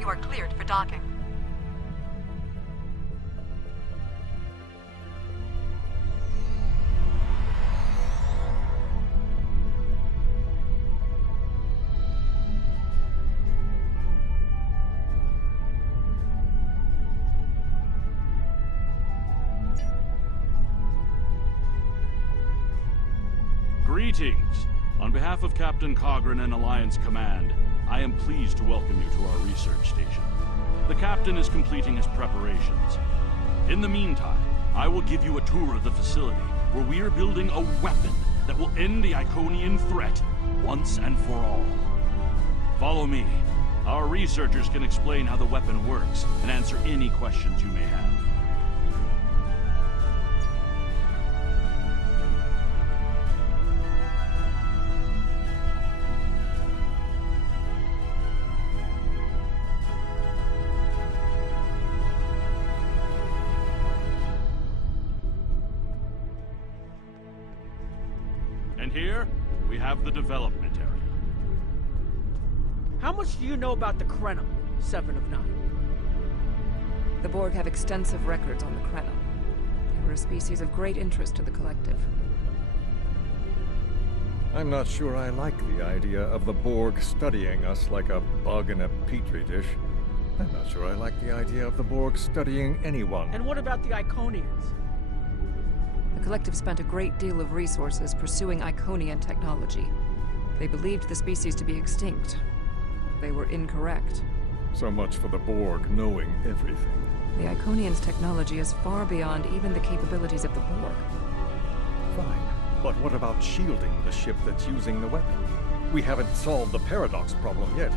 You are cleared for docking. Greetings! On behalf of Captain Cogran and Alliance Command, I am pleased to welcome you to our research station. The Captain is completing his preparations. In the meantime, I will give you a tour of the facility, where we are building a weapon that will end the Iconian threat once and for all. Follow me. Our researchers can explain how the weapon works and answer any questions you may have. And here, we have the development area. How much do you know about the Krenim, 7 of 9? The Borg have extensive records on the Krenim. They were a species of great interest to the Collective. I'm not sure I like the idea of the Borg studying us like a bug in a petri dish. I'm not sure I like the idea of the Borg studying anyone. And what about the Iconians? The Collective spent a great deal of resources pursuing Iconian technology. They believed the species to be extinct. They were incorrect. So much for the Borg knowing everything. The Iconians' technology is far beyond even the capabilities of the Borg. Fine, but what about shielding the ship that's using the weapon? We haven't solved the paradox problem yet.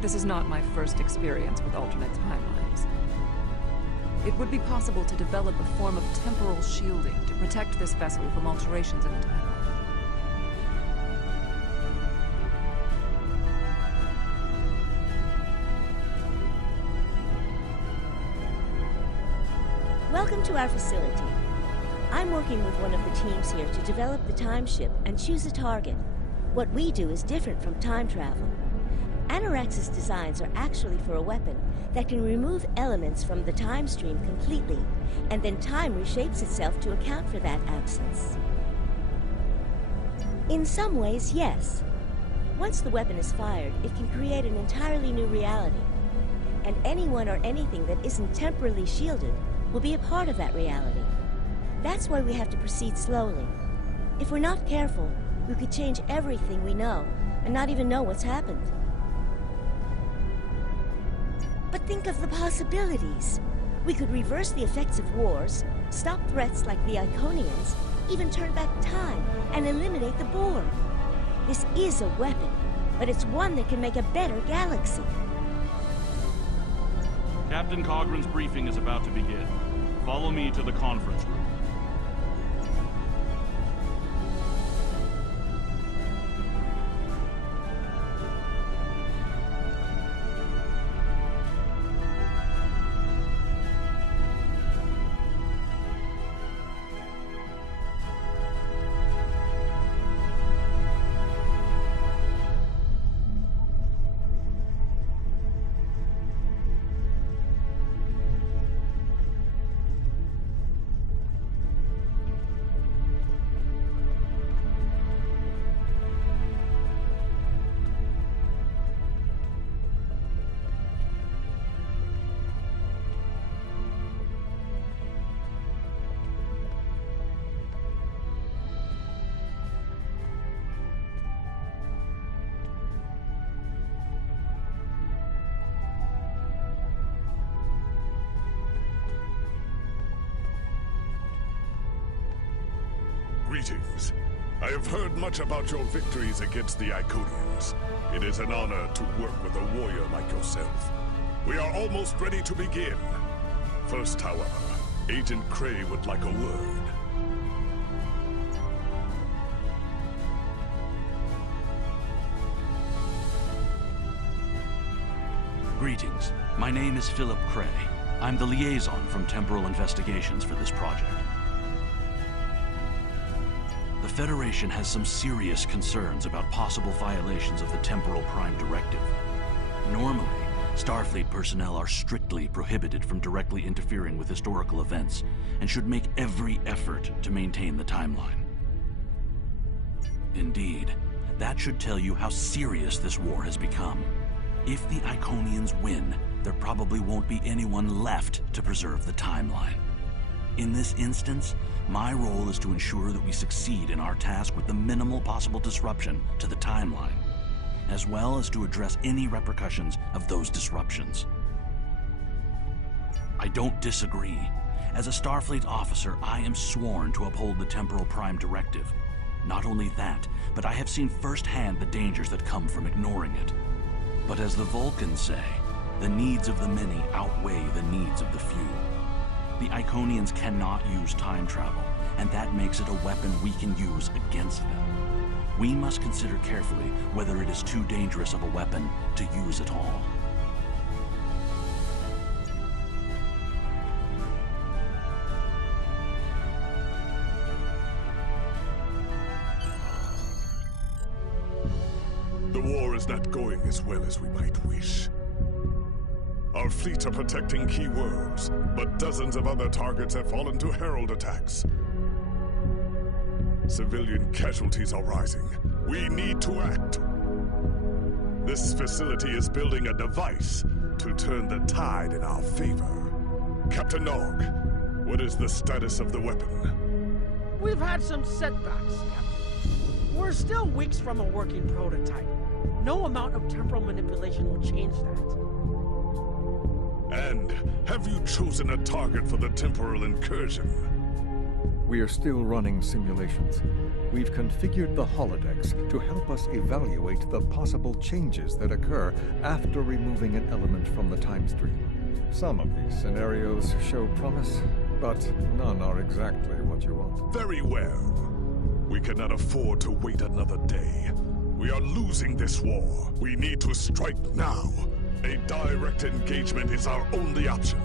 This is not my first experience with alternate timelines. It would be possible to develop a form of temporal shielding to protect this vessel from alterations in the timeline. Welcome to our facility. I'm working with one of the teams here to develop the time ship and choose a target. What we do is different from time travel. Anorax's designs are actually for a weapon that can remove elements from the time stream completely, and then time reshapes itself to account for that absence. In some ways, yes. Once the weapon is fired, it can create an entirely new reality. And anyone or anything that isn't temporally shielded will be a part of that reality. That's why we have to proceed slowly. If we're not careful, we could change everything we know and not even know what's happened. But think of the possibilities. We could reverse the effects of wars, stop threats like the Iconians, even turn back time and eliminate the Borg. This is a weapon, but it's one that can make a better galaxy. Captain Cogran's briefing is about to begin. Follow me to the conference room. Greetings. I have heard much about your victories against the Iconians. It is an honor to work with a warrior like yourself. We are almost ready to begin. First, however, Agent Cray would like a word. Greetings. My name is Philip Cray. I'm the liaison from Temporal Investigations for this project. The Federation has some serious concerns about possible violations of the Temporal Prime Directive. Normally, Starfleet personnel are strictly prohibited from directly interfering with historical events, and should make every effort to maintain the timeline. Indeed, that should tell you how serious this war has become. If the Iconians win, there probably won't be anyone left to preserve the timeline. In this instance, my role is to ensure that we succeed in our task with the minimal possible disruption to the timeline, as well as to address any repercussions of those disruptions. I don't disagree. As a Starfleet officer, I am sworn to uphold the Temporal Prime Directive. Not only that, but I have seen firsthand the dangers that come from ignoring it. But as the Vulcans say, the needs of the many outweigh the needs of the few. The Iconians cannot use time travel, and that makes it a weapon we can use against them. We must consider carefully whether it is too dangerous of a weapon to use at all. The war is not going as well as we might wish. Our fleets are protecting key worlds, but dozens of other targets have fallen to Herald attacks. Civilian casualties are rising. We need to act. This facility is building a device to turn the tide in our favor. Captain Nog, what is the status of the weapon? We've had some setbacks, Captain. We're still weeks from a working prototype. No amount of temporal manipulation will change that. And have you chosen a target for the temporal incursion? We are still running simulations. We've configured the holodecks to help us evaluate the possible changes that occur after removing an element from the time stream. Some of these scenarios show promise, but none are exactly what you want. Very well. We cannot afford to wait another day. We are losing this war. We need to strike now. A direct engagement is our only option.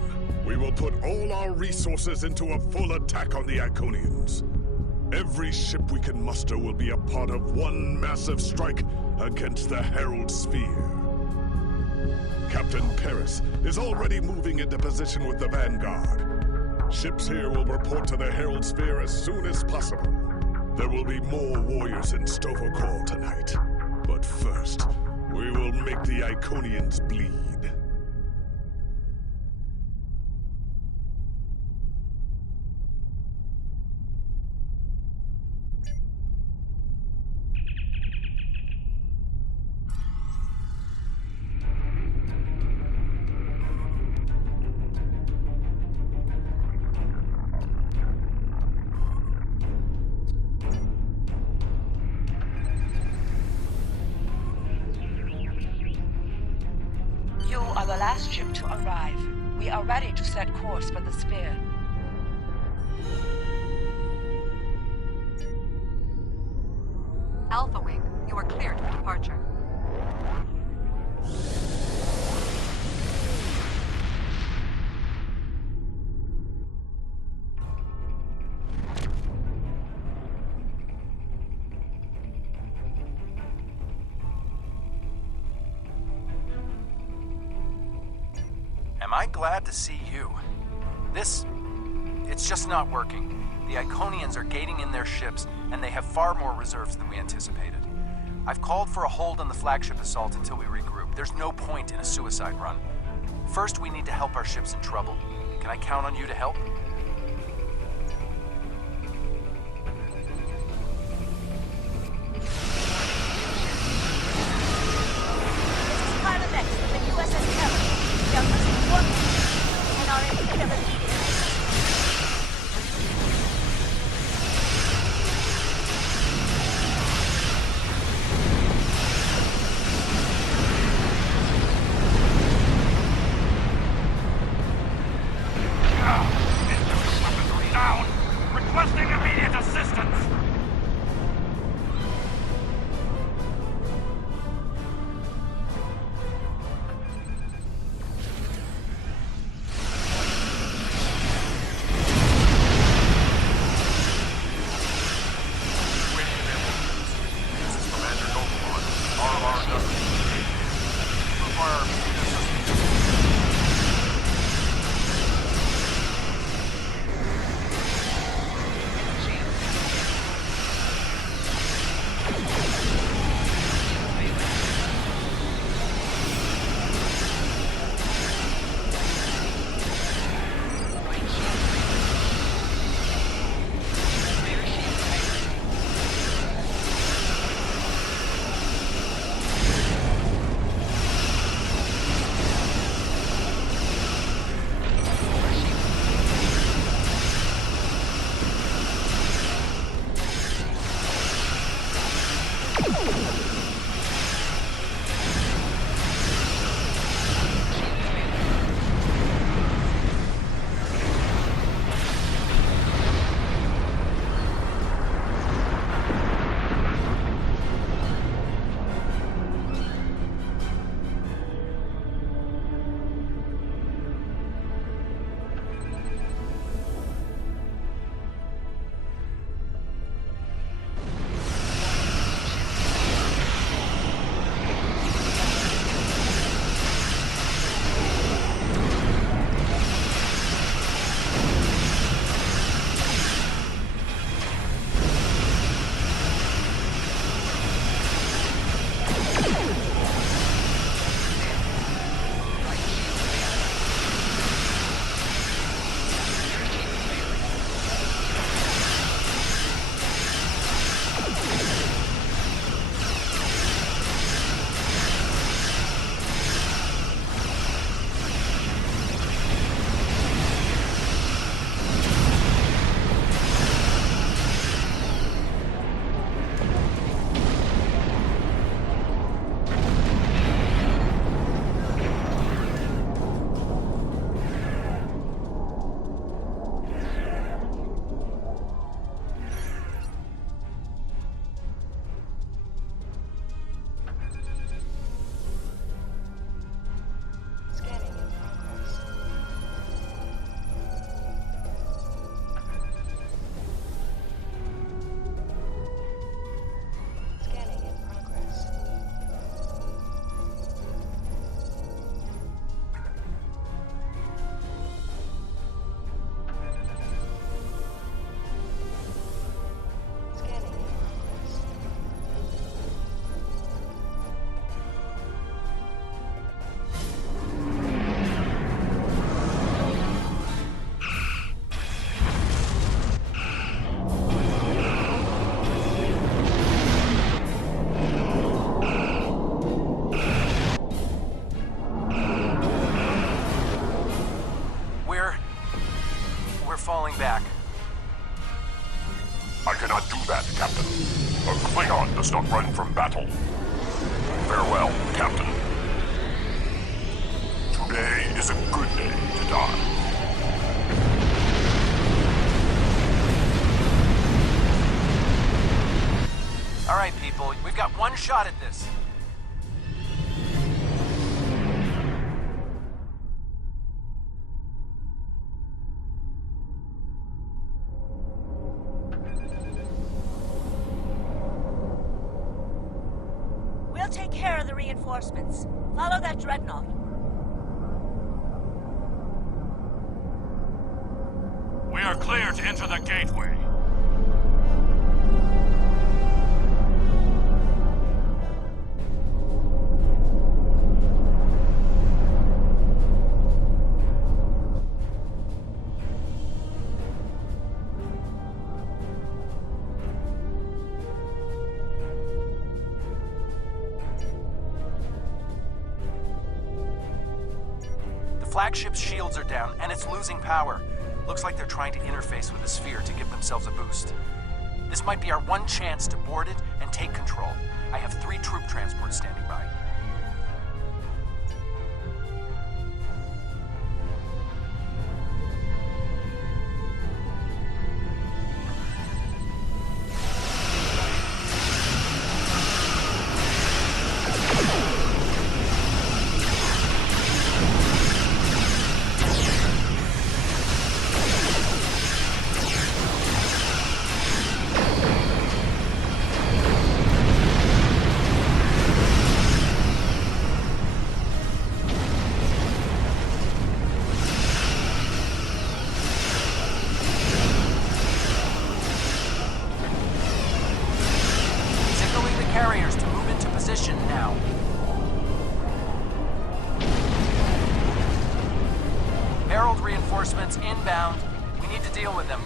We will put all our resources into a full attack on the Iconians. Every ship we can muster will be a part of one massive strike against the Herald Sphere. Captain Paris is already moving into position with the Vanguard. Ships here will report to the Herald Sphere as soon as possible. There will be more warriors in Stovall tonight. But first, we will make the Iconians bleed. You are the last ship to arrive. We are ready to set course for the sphere. Alpha Wing, you are cleared for departure. Am I glad to see you? It's just not working. The Iconians are gating in their ships, and they have far more reserves than we anticipated. I've called for a hold on the flagship assault until we regroup. There's no point in a suicide run. First, we need to help our ships in trouble. Can I count on you to help? Commander Noblemon, RR doesn't require immediate assistance. shot at this. We'll take care of the reinforcements. Follow that dreadnought. We are clear to enter the gateway. The flagship's shields are down, and it's losing power. Looks like they're trying to interface with the sphere to give themselves a boost. This might be our one chance to board it and take control. I have 3 troop transports standing by. Carriers to move into position now. Herald reinforcements inbound. We need to deal with them.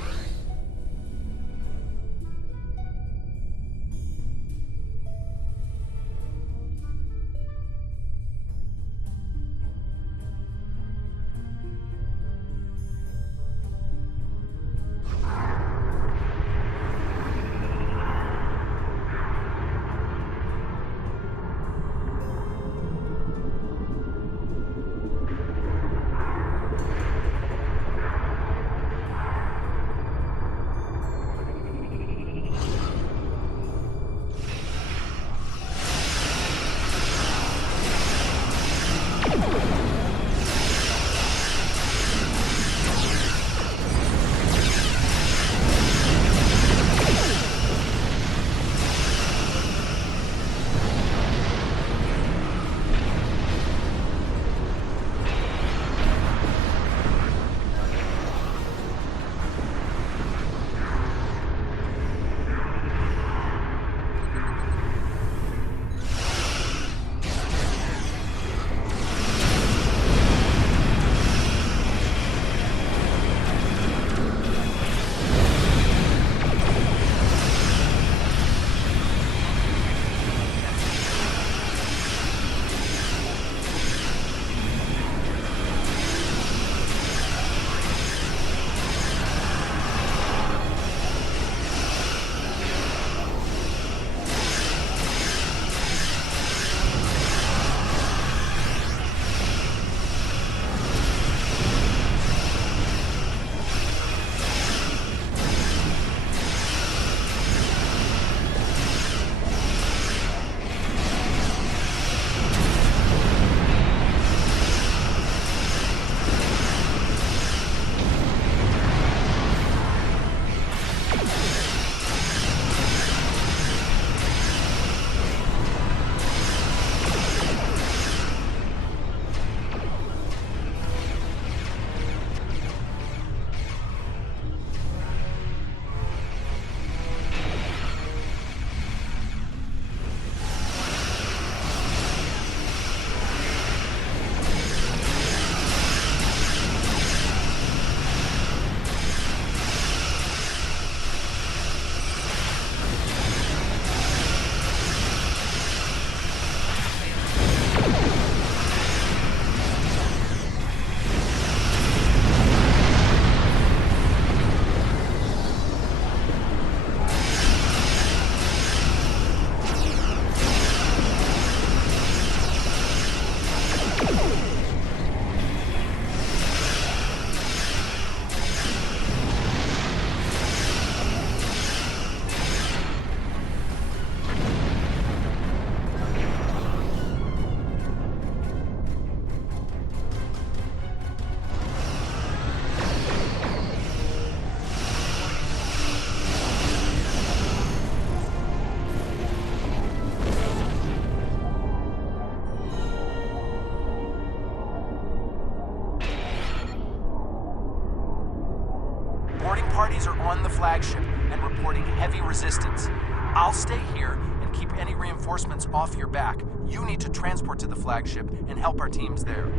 Iconians are on the flagship and reporting heavy resistance. I'll stay here and keep any reinforcements off your back. You need to transport to the flagship and help our teams there.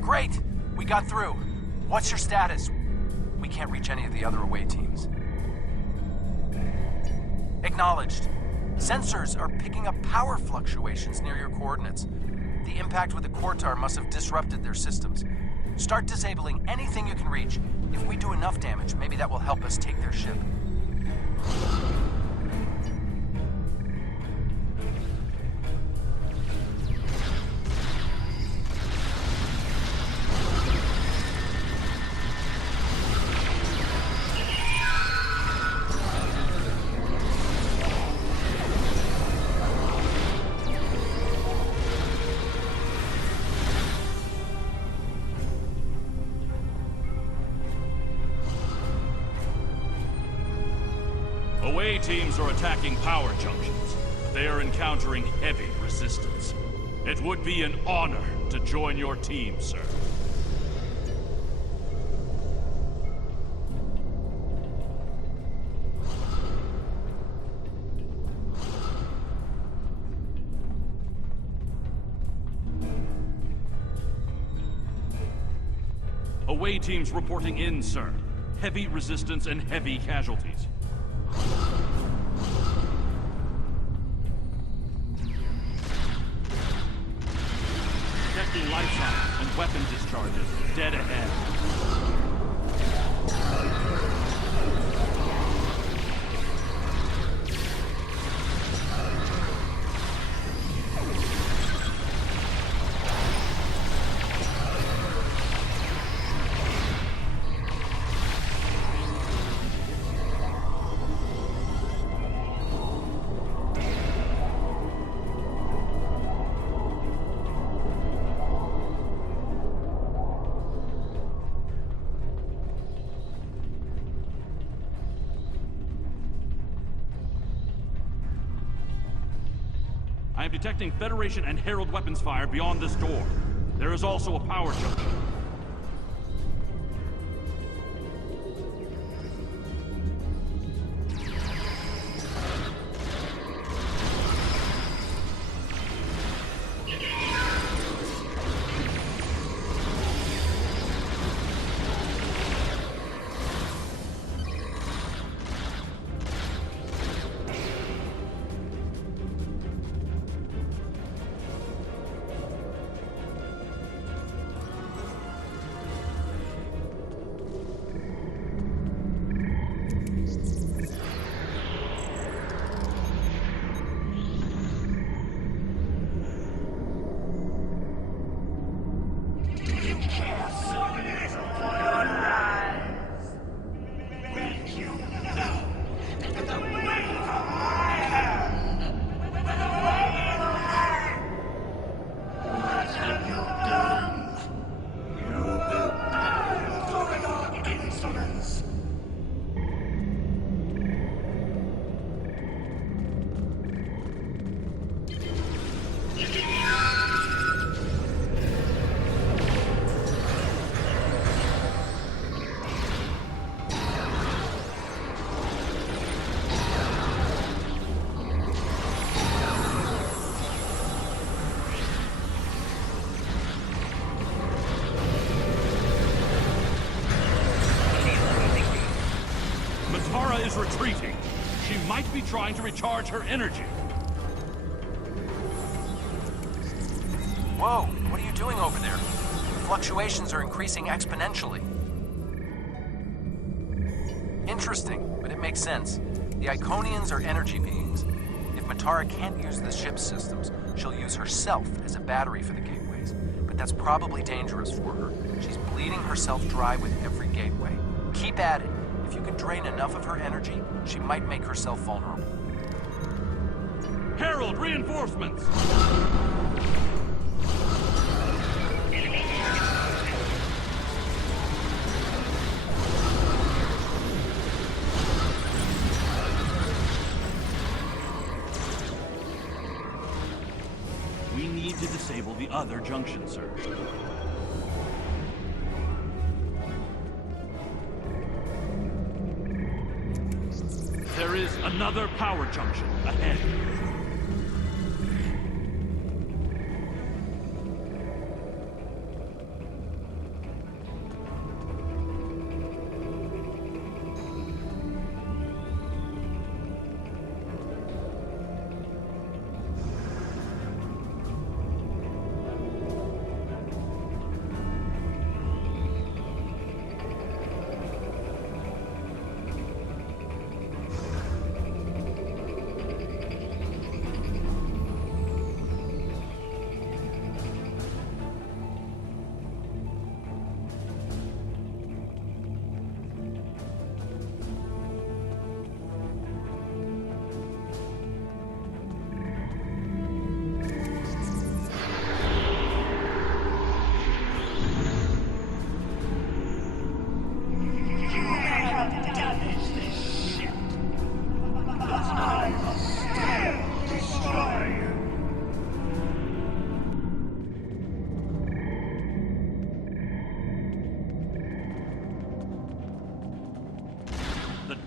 Great! We got through. What's your status? We can't reach any of the other away teams. Acknowledged. Sensors are picking up power fluctuations near your coordinates. The impact with the Quartar must have disrupted their systems. Start disabling anything you can reach. If we do enough damage, maybe that will help us take their ship. Away teams are attacking power junctions, but they are encountering heavy resistance. It would be an honor to join your team, sir. Away teams reporting in, sir. Heavy resistance and heavy casualties. Detecting life signs and weapon discharges dead ahead. I am detecting Federation and Herald weapons fire beyond this door. There is also a power junction. Is retreating. She might be trying to recharge her energy. Whoa, what are you doing over there? The fluctuations are increasing exponentially. Interesting, but it makes sense. The Iconians are energy beings. If Matara can't use the ship's systems, she'll use herself as a battery for the gateways. But that's probably dangerous for her. She's bleeding herself dry with every gateway. Keep at it. If you can drain enough of her energy, she might make herself vulnerable. Herald, reinforcements! the other junction, sir. There is another power junction ahead.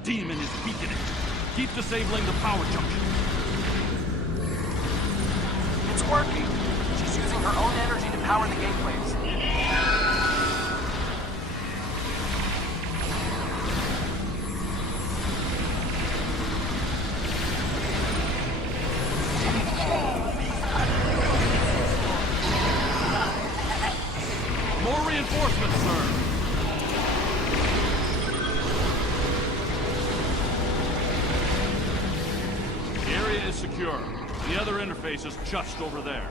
Demon is weakening. Keep disabling the power junction. It's working. She's using her own energy to power the gateways. More reinforcements, sir. Secure. The other interface is just over there.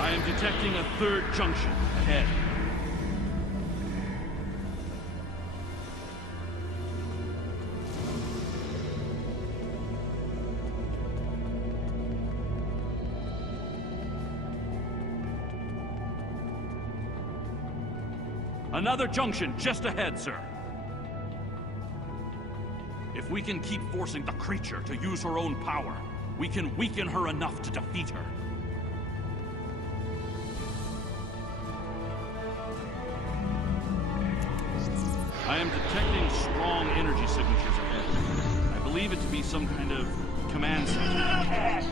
I am detecting a third junction ahead. Another junction just ahead, sir. If we can keep forcing the creature to use her own power, we can weaken her enough to defeat her. I am detecting strong energy signatures ahead. I believe it to be some kind of command center.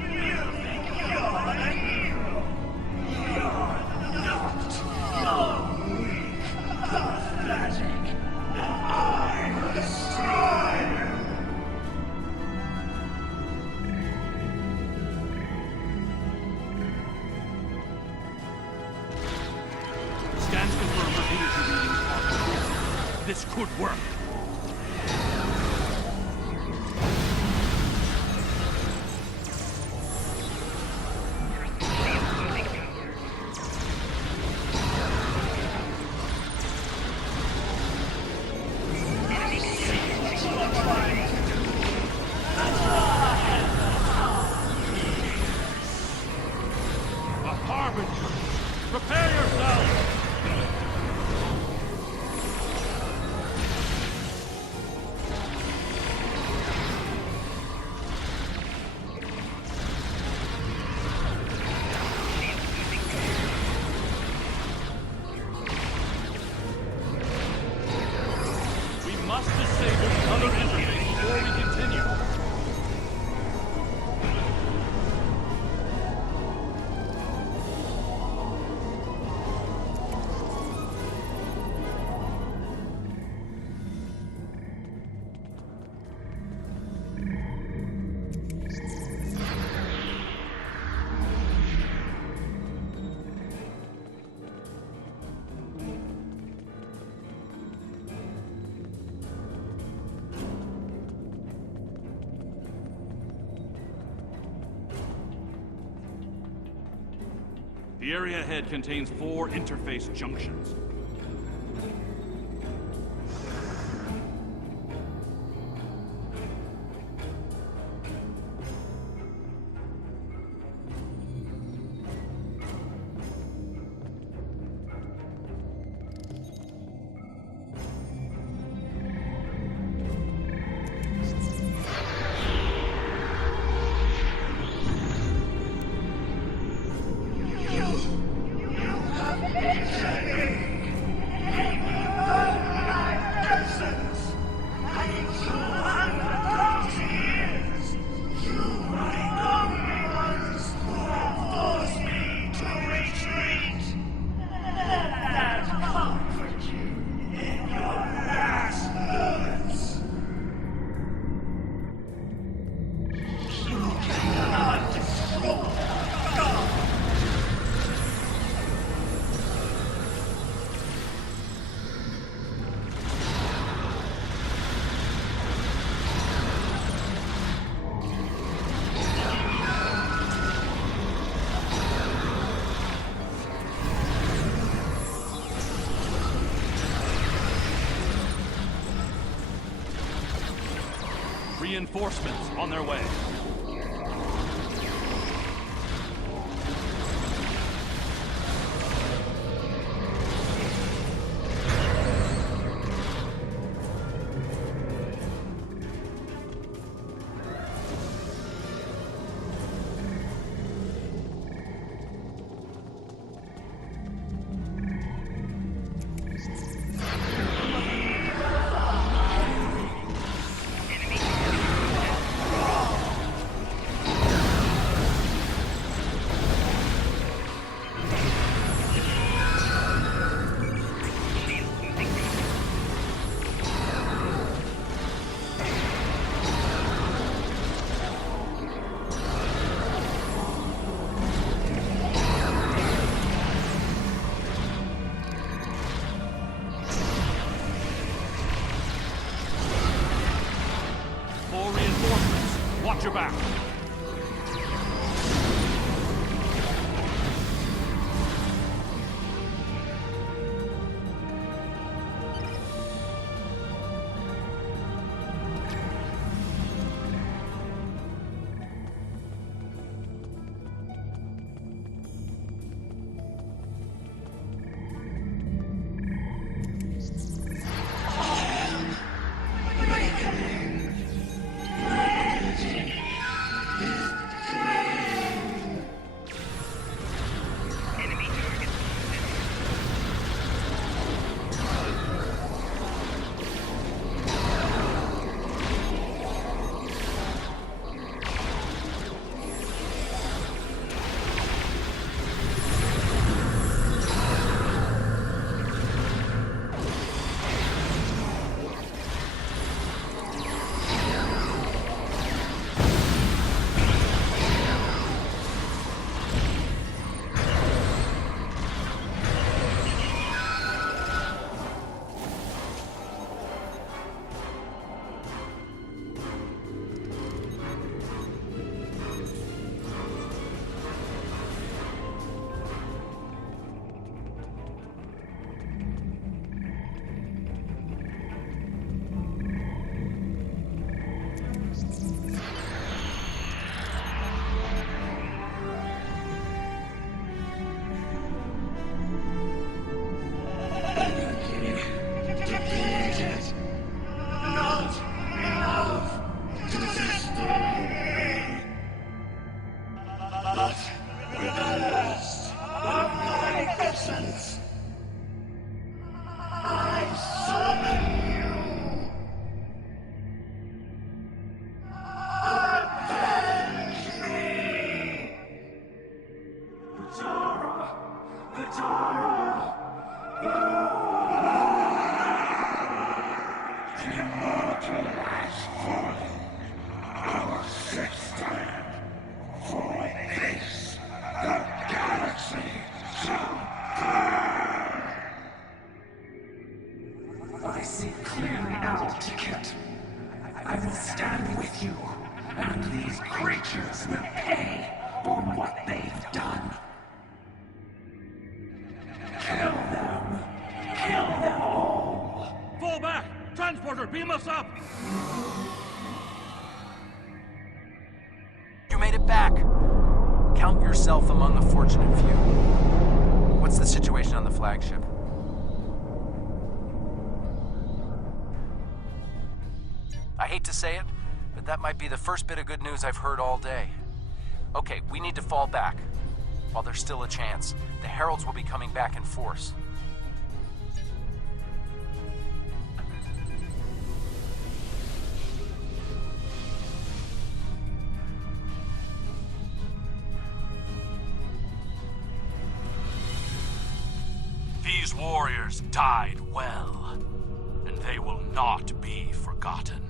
You think you're a hero? You're not. You're weak, pathetic. I'm a destroyer! Scans confirm her energy readings are true. This could work. Prepare yourself! We must disable the other interface before we continue. The area ahead contains 4 interface junctions. reinforcements on their way. Watch your back. Beam us up! You made it back! Count yourself among a fortunate few. What's the situation on the flagship? I hate to say it, but that might be the first bit of good news I've heard all day. Okay, we need to fall back. While there's still a chance, the Heralds will be coming back in force. These warriors died well, and they will not be forgotten.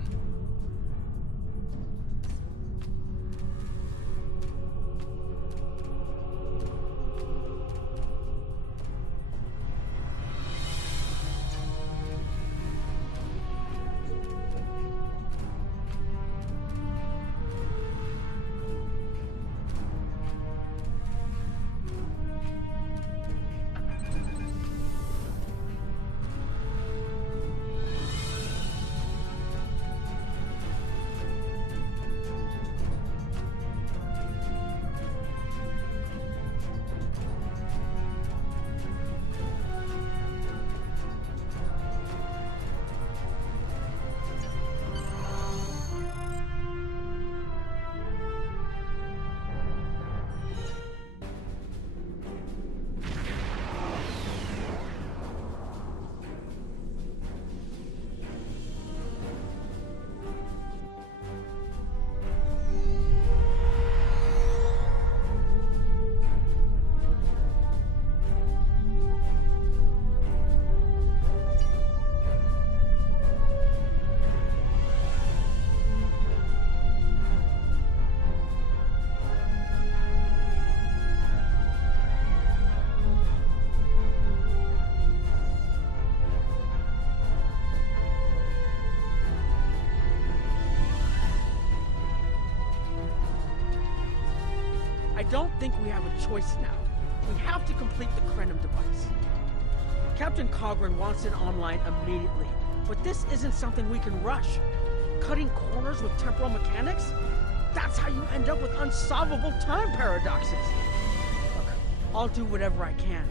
I don't think we have a choice now. We have to complete the Krenim device. Captain Cogran wants it online immediately, but this isn't something we can rush. Cutting corners with temporal mechanics? That's how you end up with unsolvable time paradoxes. Look, I'll do whatever I can,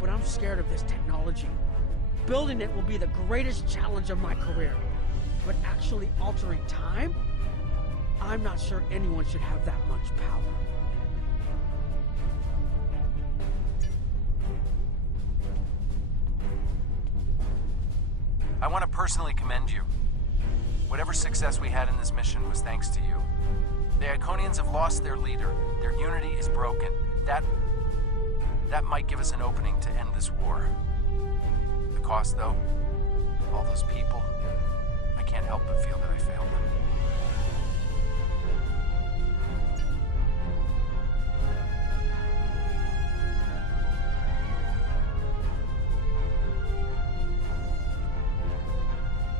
but I'm scared of this technology. Building it will be the greatest challenge of my career. But actually altering time? I'm not sure anyone should have that much power. I want to personally commend you. Whatever success we had in this mission was thanks to you. The Iconians have lost their leader. Their unity is broken. That might give us an opening to end this war. The cost, though, all those people, I can't help but feel that I failed them.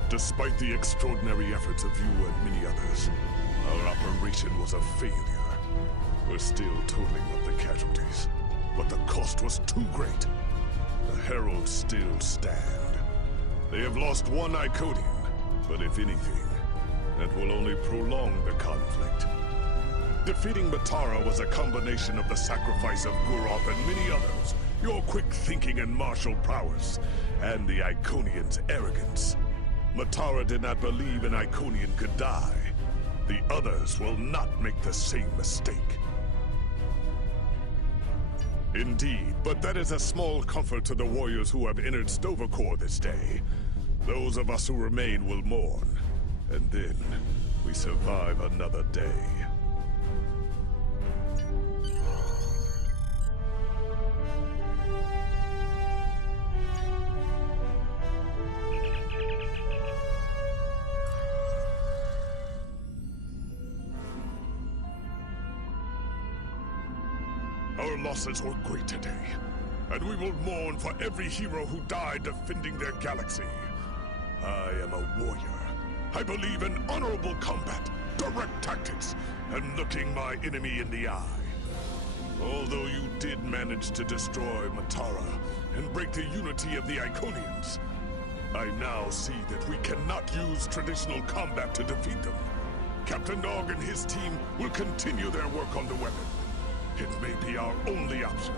Despite the extraordinary efforts of you and many others, our operation was a failure. We're still totaling up the casualties, but the cost was too great. The Heralds still stand. They have lost one Iconian, but if anything, that will only prolong the conflict. Defeating Matara was a combination of the sacrifice of Guroth and many others, your quick thinking and martial prowess, and the Iconians' arrogance. Matara did not believe an Iconian could die. The others will not make the same mistake. Indeed, but that is a small comfort to the warriors who have entered Sto-vo-kor this day. Those of us who remain will mourn, and then we survive another day. Our losses were great today, and we will mourn for every hero who died defending their galaxy. I am a warrior. I believe in honorable combat, direct tactics, and looking my enemy in the eye. Although you did manage to destroy Matara and break the unity of the Iconians, I now see that we cannot use traditional combat to defeat them. Captain Nog and his team will continue their work on the weapon. It may be our only option.